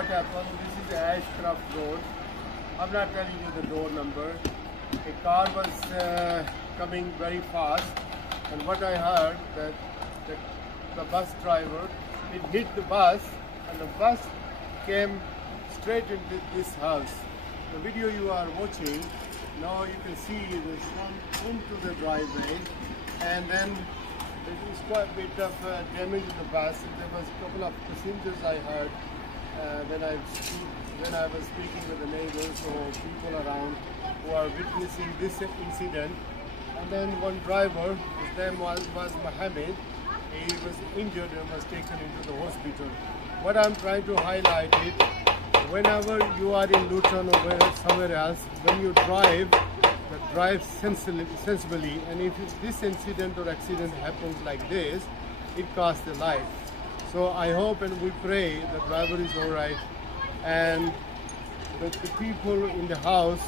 what happened. This is Ashcroft Road. I'm not telling you the door number. A car was coming very fast, and what I heard that the bus driver, it hit the bus, and the bus came straight into this house. The video you are watching, now you can see the sun into the driveway, and then there is quite a bit of damage to the bus. There was a couple of passengers I heard when I was speaking with the neighbors or people around who are witnessing this incident. And then one driver, his name was Mohammed. He was injured and was taken into the hospital. What I'm trying to highlight is, whenever you are in Luton or somewhere else, when you drive sensibly, and if this incident or accident happens like this, it costs a life. So I hope and we pray the driver is all right, and the people in the house